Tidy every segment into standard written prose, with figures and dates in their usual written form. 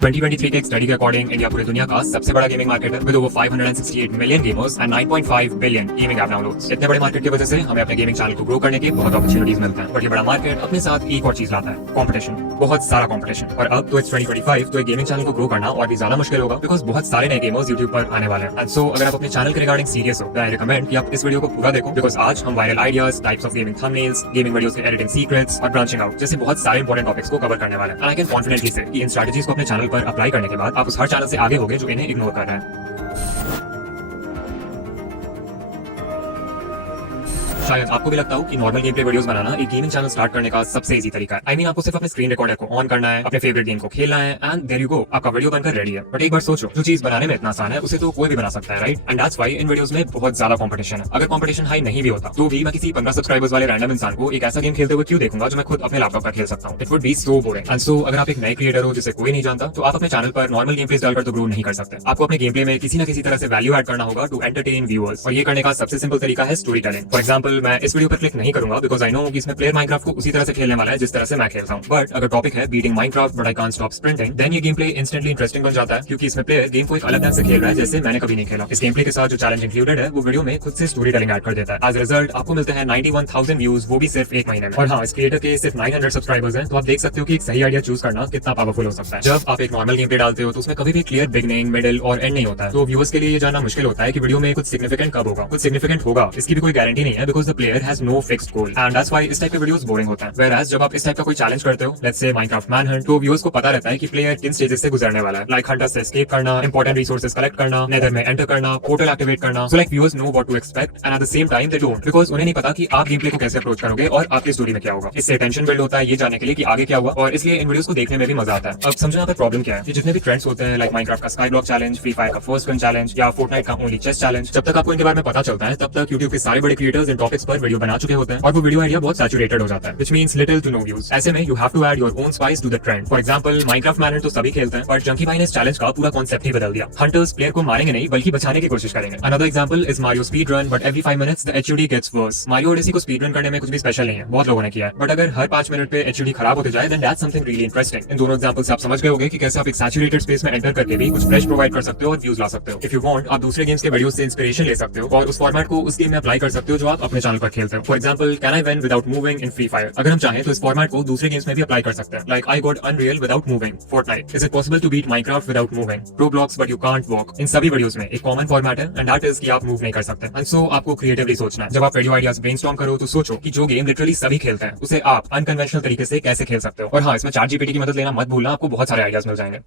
2023 के एक स्टडी के अकॉर्डिंग इंडिया पूरी दुनिया का सबसे बड़ा गेमिंग मार्केट है with over 568 million gamers and 9.5 billion gaming app downloads. इतने बड़े मार्केट की वजह से हमें अपने गेमिंग चैनल को ग्रो करने के बहुत अपॉर्चुनिटीज मिलते हैं, बट ये बड़ा मार्केट अपने साथ एक और चीज लाता है, कंपटीशन, बहुत सारा कंपटीशन। और अब तो इट्स 2025 तो एक गेमिंग चैनल को ग्रो करना और भी ज्यादा मुश्किल होगा बिकॉज बहुत सारे नए गेमर्स यूट्यूब पर आने वाले हैं। एंड सो अगर आप अपने चैनल के रिगार्डिंग सीरियस हो तो आई रिकमेंड कि आप इस वीडियो को पूरा देखो बिकॉज आज हम viral ideas, types of gaming thumbnails, gaming videos के एडिटिंग सीक्रेट्स और ब्रांचिंग आउट जैसे बहुत सारे इंपॉर्टेंट टॉपिक्स को कवर करने वाले हैं। एंड आई कैन कॉन्फिडेंटली से कि इन स्ट्रेटजीज को अपने चैनल पर अप्लाई करने के बाद आप उस हर चैनल से आगे होगे जो इन्हें इग्नोर कर रहे हैं। शायद आपको भी लगता हो कि नॉर्मल गेम प्ले वीडियोस बनाना एक गेमिंग चैनल स्टार्ट करने का सबसे इजी तरीका है। आई मीन आपको सिर्फ अपने स्क्रीन रिकॉर्डर को ऑन करना है, अपने फेवरेट गेम को खेलना है एंड देयर यू गो, आपका वीडियो बनकर रेडी है। बट एक बार सोचो, जो चीज बनाने में इतना आसान है उसे तो कोई भी बना सकता है, right? And that's why in videos में बहुत ज्यादा कंपटीशन है। अगर कंपटीशन हाई नहीं भी होता तो भी मैं किसी 15 सब्सक्राइबर्स वाले रैंडम इंसान को एक ऐसा गेम खेलते हुए क्यों देखूंगा जो मैं खुद अपने लैपटॉप पर खेल सकता हूँ? It would be so boring. And so अगर आप एक नए क्रिएटर हो जिसे कोई नहीं जानता तो आप अपने चैनल पर नॉर्मल गेम प्लेस डालकर तो ग्रो नहीं कर सकते। आपको अपने गेम प्ले में किसी न किसी तरह से वैल्यू ऐड करना होगा टू एंटरटेन व्यूअर्स, और ये करने का सबसे सिंपल तरीका है स्टोरी टेलिंग। फॉर एग्जांपल, मैं इस वीडियो पर क्लिक नहीं करूंगा बिकॉज आई नो कि इसमें प्लेयर माइनक्राफ्ट को उसी तरह से खेलने वाला है जिस तरह से मैं खेलता हूं। बट अगर टॉपिक है beating Minecraft but I can't stop sprinting, then ये गेम प्ले इंस्टेंटली इंटरेस्टिंग बन जाता है क्योंकि इसमें प्लेयर गेम को एक अलग ढंग से खेल रहा है जैसे मैंने कभी नहीं खेला। इस गेम प्ले के साथ जो चैलेंज इंक्लूडेड है वो वीडियो में खुद से स्टोरी टेलिंग ऐड कर देता है। एज रिजल्ट आपको मिलते हैं 91,000 व्यूज, वो भी सिर्फ एक महीने में। और हाँ, इस क्रिएटर के सिर्फ 900 सब्सक्राइबर्स हैं, तो आप देख सकते हो कि एक सही आइडिया चूज करना कितना पावरफुल हो सकता है। जब आप एक नॉर्मल गेम प्ले डालते हो तो उसमें कभी भी क्लियर बिगनिंग, मिडिल और एंड नहीं होता है, तो व्यूअर्स के लिए ये जानना मुश्किल होता है कि वीडियो में कुछ सिग्निफिकेंट कब होगा। कुछ सिग्निफिकेंट होगा इसकी भी कोई गारंटी नहीं है because the player has no fixed goal and that's why इस टाइप के वीडियोस बोरिंग होते हैं। Whereas जब आप इस टाइप का कोई चैलेंज करते हो, लेट्स से माइनक्राफ्ट मैनहंट, तो व्यूअर्स को पता रहता है कि प्लेयर किन स्टेजेस से गुजरने वाला है, लाइक हंटर से एस्केप करना, इंपॉर्टेंट रिसोर्सेज कलेक्ट करना, नेदर में एंटर करना, पोर्टल एक्टिवेट करना। So like viewers know what to expect and at the same time they don't, because उन्हें नहीं पता कि आप गेम प्ले को कैसे अप्रोच करोगे और आपकी स्टोरी में क्या होगा। इससे टेंशन बिल्ड होता है ये जानने के लिए कि आगे क्या हुआ, और इसलिए इन वीडियोस को देखने में भी मजा आता है। अब समझो यहाँ पर प्रॉब्लम क्या है कि जितने भी ट्रेंड्स होते हैं लाइक माइनक्राफ्ट का sky block challenge, free fire का फर्स्ट गन चैलेंज या फोर्टनाइट का ओनली चेस चैलेंज, जब तक आपको इनके बारे में पता चलता है तब तक यूट्यूब के सारे बड़े क्रिएटर्स इन टॉपिक्स पर वीडियो बना चुके होते हैं और वो वीडियो आइडिया बहुत सैचुरेटेड हो जाता है, which means little to no views. ऐसे में you have to add your own spice to the trend. For example, Minecraft manhunt तो सभी खेलते हैं, बट जंकी भाई ने इस चैलेंज का पूरा कॉन्सेप्ट ही बदल दिया। हंटर्स प्लेयर को मारेंगे नहीं बल्कि बचाने की कोशिश करेंगे। Another example is Mario speed run, but every 5 minutes the HUD gets worse. Mario Odyssey को स्पीड रन करने में कुछ भी स्पेशल नहीं है, बहुत लोगों ने किया है, बट अगर हर 5 मिनट पे एचयूडी खराब होते जाए then that's something really interesting. इन दोनों एग्जांपल से आप समझ गए होंगे कि कैसे आप एक सैचुरेटेड स्पेस में एंटर करके भी कुछ फ्रेश प्रोवाइड कर सकते हो और व्यूज ला सकते हो। इफ यू वांट, आप दूसरे गेम्स के वीडियोस से इंस्पिरेशन ले सकते हो और उस फॉर्मेट को उस गेम में अप्लाई कर सकते हो जो आप अपने चैनल पर खेलते हो। For example, can I win without moving in free fire, अगर हम चाहें तो इस फॉर्मेट को दूसरे गेम्स में भी अप्लाई कर सकते हैं। Like I got Unreal without moving, Fortnite, is it possible to beat Minecraft without moving, Roblox but you can't walk. इन सभी वीडियोस में एक कॉमन फॉर्मेट है एंड दैट इज कि आप मूव नहीं कर सकते। एंड सो आपको क्रिएटिवली सोचना है। जब आप वीडियो आइडियाज ब्रेनस्टॉर्म करो तो सोचो कि जो गेम लिटरली सभी खेलते हैं उसे आप अनकन्वेंशनल तरीके से कैसे खेल सकते हो। और हाँ, इसमें चैट जीपीटी की मदद लेना मत भूलना, आपको बहुत सारे आइडियाज मिल जाएंगे।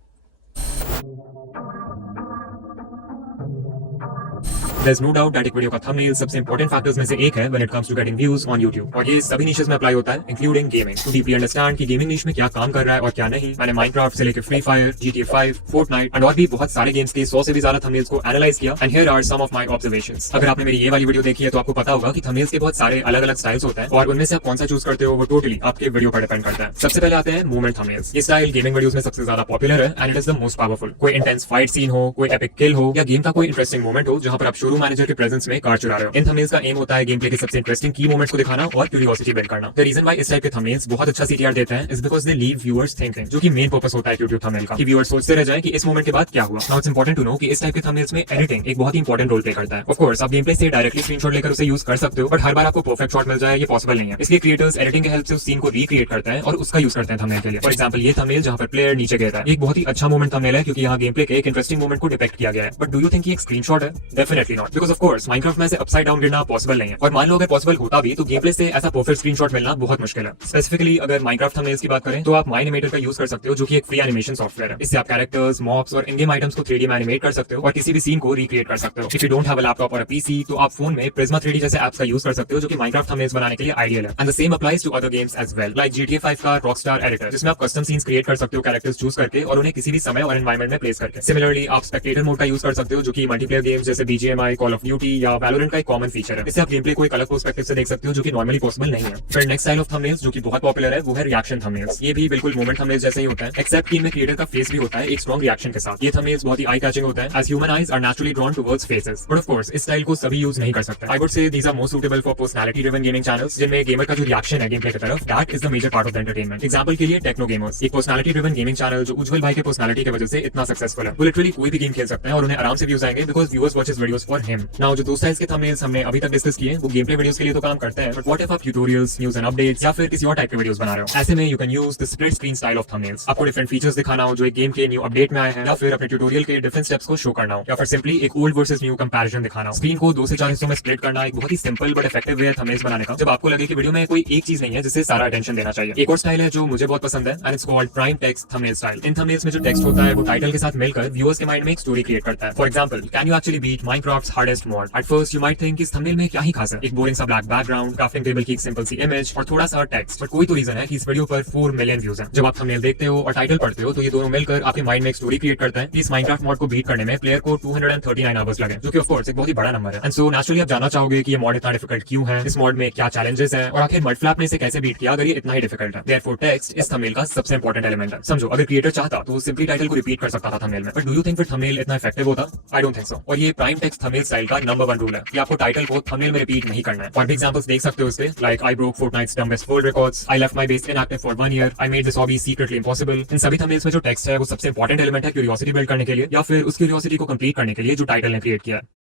There's no doubt that एक वीडियो का थंबनेल सबसे इंपॉर्टेंट फैक्टर्स में से एक है when it comes to getting views on YouTube, और ये सभी निशेस में अप्लाई होता है including gaming. To deeply understand कि गेमिंग निश में क्या काम कर रहा है और क्या नहीं, मैंने माइनक्राफ्ट से लेकर free fire, GTA 5, Fortnite and और भी बहुत सारे गेम्स के 100 से भी ज्यादा थंबनेल्स को एनालाइज किया and here are some of my observations. अगर आपने मेरी ये वाली वीडियो देखी है तो आपको पता होगा कि थंबनेल्स के बहुत सारे अलग अलग स्टाइल्स होते हैं और उनमें से आप कौन सा चूज करते हो वो टोटली आपके वीडियो पर डिपेंड करता है। सबसे पहले आते हैं मूवमेंट थंबनेल्स। ये स्टाइल गेमिंग वीडियोस में सबसे ज्यादा पॉपुलर है and it is the most powerful. कोई इंटेंस फाइट सीन हो, कोई एपिक किल हो या गेम का कोई इंटरेस्टिंग मोमेंट हो जहां पर आप शोरूम मैनेजर के प्रेजेंस में कार चुरा रहे हो। इन थंबनेल्स का एम होता है गेम प्ले के सबसे इंटरेस्टिंग की मोमेंट्स को दिखाना और क्यूरियोसिटी बिल्ड करना। द रीजन व्हाई इस टाइप के थंबनेल्स बहुत अच्छा सीटीआर देते हैं is because they leave viewers thinking, जो कि मेन पर्पस होता है यूट्यूब थंबनेल का, कि व्यूअर्स सोचते रह जाएं कि इस मोमेंट के बाद क्या हुआ। Now it's important to know कि इस टाइप के थंबनेल्स में एडिटिंग एक बहुत ही इंपॉर्टेंट रोल प्ले करता है। ऑफ कोर्स आप गेम प्ले से डायरेक्टली स्क्रीनशॉट लेकर उसे यूज कर सकते हो, बट हर बार आपको परफेक्ट शॉट मिल जाए ये पॉसिबल नहीं है। इसलिए क्रिएटर्स एडिटिंग की हेल्प से उस सीन को रिक्रिएट करते हैं और उसका यूज करते हैं थंबनेल के लिए। फॉर एग्जांपल, ये थंबनेल जहां पर प्लेयर नीचे गिरता है, एक बहुत ही अच्छा मोमेंट थंबनेल है क्योंकि यहाँ गेम प्ले के एक इंटरेस्टिंग मोमेंट को डिपेक्ट किया गया है। बट डू यू थिंक ये एक स्क्रीनशॉट है? Definitely not, because of course Minecraft में से अपसाइड डाउन गिरना पॉसिबल नहीं है, और मान लो अगर पॉसिबल होता भी तो गेम प्ले से ऐसा परफेक्ट स्क्रीनशॉट मिलना बहुत मुश्किल है। स्पेसिफिकली अगर माइनक्राफ्ट थंबनेल्स की बात करें तो आप माइनिमेटर का यूज कर सकते हो जो कि एक फ्री एनिमेशन सॉफ्टवेयर है। इससे आप कैरेक्टर्स, मॉब्स और इन गेम आइटम्स को 3D में एनिमेट कर सकते हो और किसी भी सीन को रिक्रिएट कर सकते हो। If you don't have a laptop और अ पीसी तो आप फोन में प्रिज्मा 3D जैसे एप्स का यूज कर सकते हो जो कि माइनक्राफ्ट थंबनेल्स बनाने के लिए आइडियल है। And the same applies to other games as well, like GTA 5 का रॉकस्टार एडिटर, जिसमें आप कस्टम सीन्स क्रिएट कर सकते हो कैरेक्टर्स चूज करके और उन्हें किसी भी समय और एनवायरनमेंट में प्लेस करके। सिमिलरली आप स्पेक्टेटर मोड का यूज कर सकते हो जो कि मल्टीप्लेयर गेम्स जैसे BGMI sky, call of duty या वैलोरेंट का एक कॉमन फीचर है। इससे आप गेम प्ले को एक अलग पर्सपेक्टिव से देख सकते हो जो कि नॉर्मली पॉसिबल नहीं है। फिर नेक्स्ट स्टाइल ऑफ थंबनेल्स जो कि बहुत पॉपुलर है वो है रिएक्शन थंबनेल्स। ये भी बिल्कुल मोमेंट थंबनेल्स जैसे ही होता है, एक्सेप्ट कि इनमें क्रिएटर का फेस भी होता है एक स्ट्रॉन्ग रिएक्शन के साथ। ये थंबनेल्स बहुत ही आई कैचिंग होता है as human eyes are naturally drawn towards faces. But of course इस स्टाइल को सभी यूज नहीं कर सकते। I would say these are more suitable for personality driven gaming channels जिनमें गेमर का जो रिएक्शन है गेम प्ले की तरफ, that is the major part of the entertainment. Example के लिए टेक्नो गेमर्स, एक पर्सनैलिटी ड्रिवन गेमिंग चैनल जो उज्जवल भाई के पर्सनैलिटी की वजह से इतना सक्सेसफुल है। वो लिटरली कोई भी गेम खेल सकते हैं और उन्हें आराम से व्यूज आएंगे because viewers watch his videos for him. Now जो दो स्टाइल्स के थंबनेल्स हमने अभी तक डिस्कस किए वो गेम प्ले वीडियोस के लिए तो काम करते हैं, बट व्हाट इफ आप ट्यूटोरियल्स, न्यूज़ एंड अपडेट्स या फिर किसी और टाइप के वीडियोस बना रहे हो? ऐसे में you can use the split screen style of thumbnails. आपको डिफरेंट फीचर्स दिखाना हो जो एक गेम के न्यू अपडेट में आए हैं, या फिर अपने ट्यूटोरियल के डिफरेंट स्टेप्स को शो करना हो, या फिर सिंपली एक ओल्ड वर्सेस न्यू कंपैरिजन दिखाना हो। स्क्रीन को 2 से 4 हिस्सों में स्प्लिट करना एक बहुत ही सिंपल बट इफेक्टिव वे है थंबनेल्स बनाने का, जब आपको लगे कि वीडियो में कोई एक चीज नहीं है जिससे सारा अटेंशन देना चाहिए। एक और स्टाइल है जो मुझे बहुत पसंद है and it's called prime text thumbnail style. In thumbnails में जो टेक्स्ट होता है वो टाइटल के साथ मिलकर व्यूअर्स के माइंड में एक स्टोरी क्रिएट करता है। For example, can you actually beat Minecraft's hardest mod? At first you might think इस थंबनेल में क्या ही खास है, एक बोरिंग सा ब्लैक बैकग्राउंड, क्राफ्टिंग टेबल की एक सिंपल सी इमेज और थोड़ा सा टेक्स्ट। बट कोई तो रीजन है कि इस वीडियो पर 4 मिलियन व्यूज हैं। जब आप थंबनेल देखते हो और टाइटल पढ़ते हो तो ये दोनों मिलकर आपके माइंड में एक स्टोरी क्रिएट करता है। इस माइनक्राफ्ट मॉड को बीट करने में प्लेयर को 239 आवर्स लगे, जो कि ऑफ कोर्स एक बहुत ही बड़ा नंबर है। एंड सो नेचुरली आप जानना चाहोगे कि ये मॉड इतना डिफिकल्ट क्यों है, इस मॉड में क्या चैलेंजेस हैं और आखिर मडफ्लैप ने इसे कैसे बीट किया अगर ये इतना ही डिफिकल्ट है। देयरफॉर टेक्स्ट इस थंबनेल का सबसे इंपॉर्टेंट एलिमेंट है। समझो, अगर क्रिएटर चाहता तो सिंपली टाइटल को रिपीट कर सकता था थंबनेल में, बट डू यू थिंक फिर थंबनेल इतना इफेक्टिव होता? I don't think so. और ये प्राइम टेक्स्ट थंबनेल स्टाइल का नंबर 1 रूल है कि आपको टाइटल को थंबनेल में रिपीट नहीं करना है। और भी एग्जांपल्स देख सकते हो इसके, like I broke Fortnite's dumbest world records, I left my base inactive for 1 year, I made this hobby secretly impossible. इन सभी थंबनेल्स में जो टेक्स्ट है वो सबसे इंपॉर्टेंट एलिमेंट है क्यूरियोसिटी बिल्ड करने के लिए या फिर उस क्यूरियोसिटी को कंप्लीट करने के लिए जो टाइटल ने क्रिएट किया है।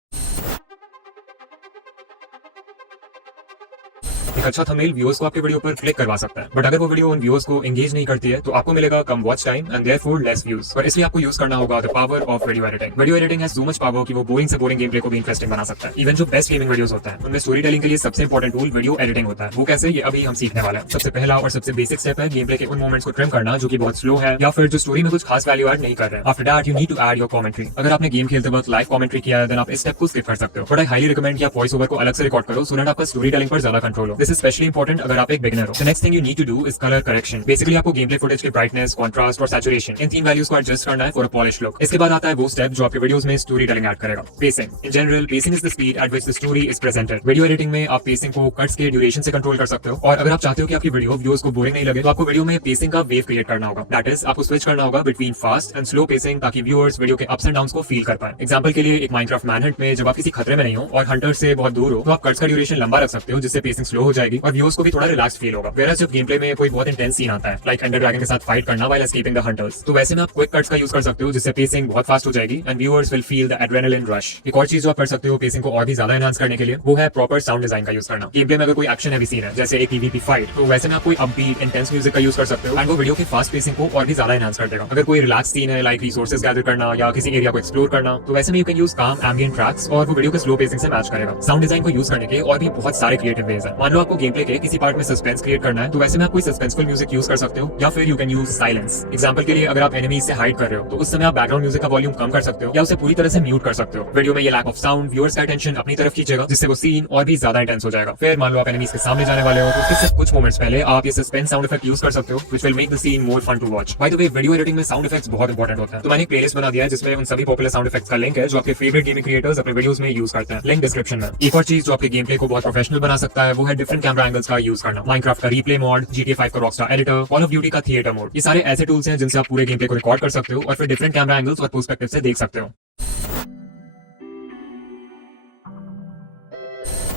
एक अच्छा थंबनेल व्यूअर्स को आपके वीडियो पर क्लिक करवा सकता है, बट अगर वो वीडियो उन व्यूअर्स को एंगेज नहीं करती है तो आपको मिलेगा कम watch time and therefore less views. और इसलिए आपको यूज करना होगा the power of video editing. Video editing has so much power कि वो बोरिंग से बोरिंग गेम प्ले को भी इंटरेस्टिंग बना सकता है। इवन जो बेस्ट गेमिंग वीडियोस होते हैं उनमें स्टोरी टेलिंग के लिए सबसे इंपॉर्टेंट टूल वीडियो एडिटिंग होता है। वो कैसे, ये अभी हम सीखने वाले हैं। सबसे पहला और सबसे बेसिक स्टेप है गेम प्ले के उन मोमेंट्स को ट्रिम करना जो कि बहुत स्लो है या फिर जो स्टोरी में कुछ खास वैल्यू ऐड नहीं कर रहे हैं। After that you need to add your commentary. अगर आपने गेम खेलते वक्त लाइव कमेंट्री किया है देन आप इस स्टेप को स्किप कर सकते हो, बट आई हाईली रिकमेंड कि आप वॉइस ओवर को अलग से रिकॉर्ड करो सो दैट आपका स्टोरी टेलिंग पर ज्यादा कंट्रोल हो। दिस इज स्पेशली इंपॉर्टेंट अगर आप एक बिगिनर हो। The next thing you need to do is colour correction. Basically आपको गेम प्ले फुटेज की ब्राइटनेस, कॉन्ट्रास्ट और सैचुरेशन इन 3 वैल्यूज को एडजस्ट करना है फॉर अ पॉलिश लुक। इसके बाद आता है वो स्टेप जो आपके वीडियोस में स्टोरी टेलिंग ऐड करेगा, pacing. In general pacing is the speed at which the story is presented. Video editing में आप पेसिंग को कट्स के ड्यूरेशन से कंट्रोल कर सकते हो, और अगर आप चाहते हो कि आपकी वीडियो व्यूअर्स को बोरिंग नहीं लगे तो आपको वीडियो में पेसिंग का वेव क्रिएट करना होगा। दैट इज आपको स्विच करना होगा between fast and slow pacing ताकि व्यूअर्स वीडियो के अप्स एंड डाउन्स को फील कर पाए। एग्जांपल के लिए एक माइनक्राफ्ट मैनहंट में जब आप किसी खतरे में नहीं हो और हंटर से बहुत दूर हो तो आप कट्स का ड्यूरेशन लंबा रख सकते हो जिससे पेसिंग स्लो हो जाएगी और व्यूअर्स को भी थोड़ा रिलैक्स फील होगा। वेयरएज जब गेम प्ले में कोई बहुत इंटेंस सीन आता है लाइक एंडर ड्रैगन के साथ फाइट करना व्हाइल एस्केपिंग द हंटर्स, तो वैसे में आप क्विक कट्स का यूज कर सकते हो जिससे पेसिंग बहुत फास्ट हो जाएगी and viewers will feel the adrenaline rush. एक और चीज जो आप कर सकते हो पेसिंग को और भी ज्यादा एनहांस करने के लिए वो है प्रॉपर साउंड डिजाइन का यूज करना। गेम प्ले में अगर कोई एक्शन हैवी सीन है जैसे एक पीवीपी फाइट तो वैसे में आप कोई अपबीट इंटेंस म्यूजिक का यूज कर सकते हो एंड वो वीडियो की फास्ट पेसिंग को और भी ज्यादा एनहांस कर देगा। अगर कोई रिलैक्स सीन है लाइक रिसोर्सेज गैदर करना या किसी एरिया को एक्सप्लोर करना तो वैसे में यू कैन यूज काम एम्बिएंट ट्रैक्स और वो वीडियो के स्लो पेसिंग से मैच करेगा। साउंड डिजाइन को यूज करने के और भी बहुत सारे क्रिएटिव वेज है। मान लो आपको गेम प्ले के किसी पार्ट में सस्पेंस क्रिएट करना है तो वैसे में आप कोई सस्पेंसफुल म्यूजिक यूज कर सकते हो या फिर you can use silence. Example के लिए अगर आप एनिमीज से हाइड कर रहे हो तो उस समय आप बैकग्राउंड म्यूजिक का वॉल्यूम कम कर सकते हो या उसे पूरी तरह से म्यूट कर सकते हो। वीडियो में ये लैक ऑफ साउंड व्यूअर्स का अटेंशन अपनी तरफ खींचेगा जिससे वो सीन और भी ज्यादा इंटेंस हो जाएगा। फिर मान लो आप एनिमीज के सामने जाने वाले हो तो उसके सिर्फ कुछ मोमेंट्स पहले आप ये सस्पेंस साउंड इफेक्ट यूज कर सकते हो which will make the scene more fun to watch. By the way video editing में साउंड इफेक्ट्स बहुत इंपॉर्टेंट होते हैं, तो मैंने एक प्लेलिस्ट बना दिया है जिसमें उन सभी पॉपुलर साउंड इफेक्ट्स का लिंक है जो आपके फेवरेट गेमिंग क्रिएटर्स अपने वीडियोस में यूज करते हैं। लिंक डिस्क्रिप्शन में। एक और चीज जो आपके गेम प्ले को बहुत प्रोफेशनल बना सकता है वो है डिफरेंट कैमरा एंगल्स का यूज करना। माइनक्राफ्ट का रीप्ले मोड, GTA 5 का Rockstar editor, call of duty का थिएटर मोड, ये सारे ऐसे टूल्स हैं जिनसे आप पूरे गेम प्ले को रिकॉर्ड कर सकते हो और फिर डिफरेंट कैमरा एंगल्स और पर्सपेक्टिव से देख सकते हो।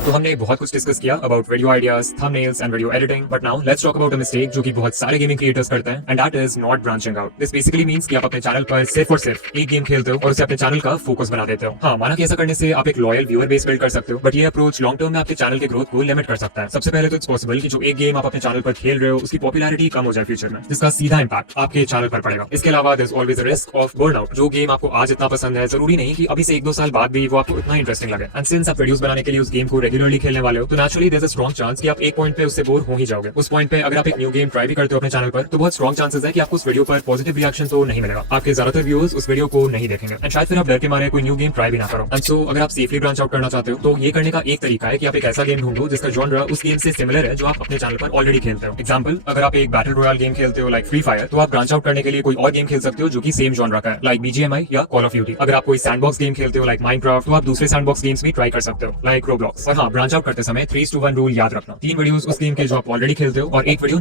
तो हमने बहुत कुछ डिस्कस किया about video ideas, thumbnails and video editing, but now let's talk about a mistake जो कि बहुत सारे गेमिंग क्रिएटर्स करते हैं and that is not branching out. This basically means कि आप अपने चैनल पर सिर्फ और सिर्फ एक गेम खेलते हो और उसे अपने चैनल का फोकस बना देते हो। हाँ, माना कि ऐसा करने से आप एक लॉयल व्यूअर बेस बिल्ड कर सकते हो, बट ये अप्रोच लॉन्ग टर्म में आपके चैनल के ग्रोथ को लिमिट कर सकता है। सबसे पहले तो इट्स पॉसिबल कि जो एक गेम आप अपने चैनल पर खेल रहे हो उसकी पॉपुलैरिटी कम हो जाए फ्यूचर में, जिसका सीधा इंपैक्ट आपके चैनल पर पड़ेगा। इसके अलावा there is always a risk of burnout. जो गेम आपको आज इतना पसंद है जरूरी नहीं कि अभी से 1-2 साल बाद भी वो आपको इतना इंटरेस्टिंग लगे, एंड सिंस आप वीडियोस बनाने के लिए उस गेम को रेगुलरली खेलने वाले हो तो naturally there is a strong chance कि आप एक पॉइंट पे उससे बोर हो ही जाओगे। उस पॉइंट पे अगर आप एक न्यू गेम ट्राई भी करते हो अपने चैनल पर तो बहुत स्ट्रॉन्ग चांसेस है कि आपको उस वीडियो पर पॉजिटिव रिएक्शन तो नहीं मिलेगा। आपके ज्यादातर व्यूअर्स उस वीडियो को नहीं देखेंगे एंड शायद फिर आप डर के मारे कोई न्यू गेम ट्राई भी ना करो। एंड सो अगर आप सेफली ब्रांच आउट करना चाहते हो तो ये करने का एक तरीका है कि आप एक ऐसा गेम ढूंढो जिसका जॉनरा उस गेम से सिमिलर है जो आप अपने चैनल पर ऑलरेडी खेलते हो। एग्जांपल, अगर आप एक बैटल रॉयल गेम खेलते हो लाइक फ्री फायर तो आप ब्रांच आउट करने के लिए कोई और गेम खेल सकते हो जो कि सेम जॉनरा का है लाइक BGMI या कॉल ऑफ ड्यूटी। अगर आप कोई सैंडबॉक्स गेम खेलते हो लाइक माइनक्राफ्ट तो आप दूसरे सैंडबॉक्स गेम्स भी ट्राई कर सकते हो लाइक रोब्लॉक्स। और हाँ, ब्रांच आउट करते समय 3:1 रूल याद रखना, 3 वीडियोस उस गेम के जो आप ऑलरेडी खेलते हो और एक वीडियो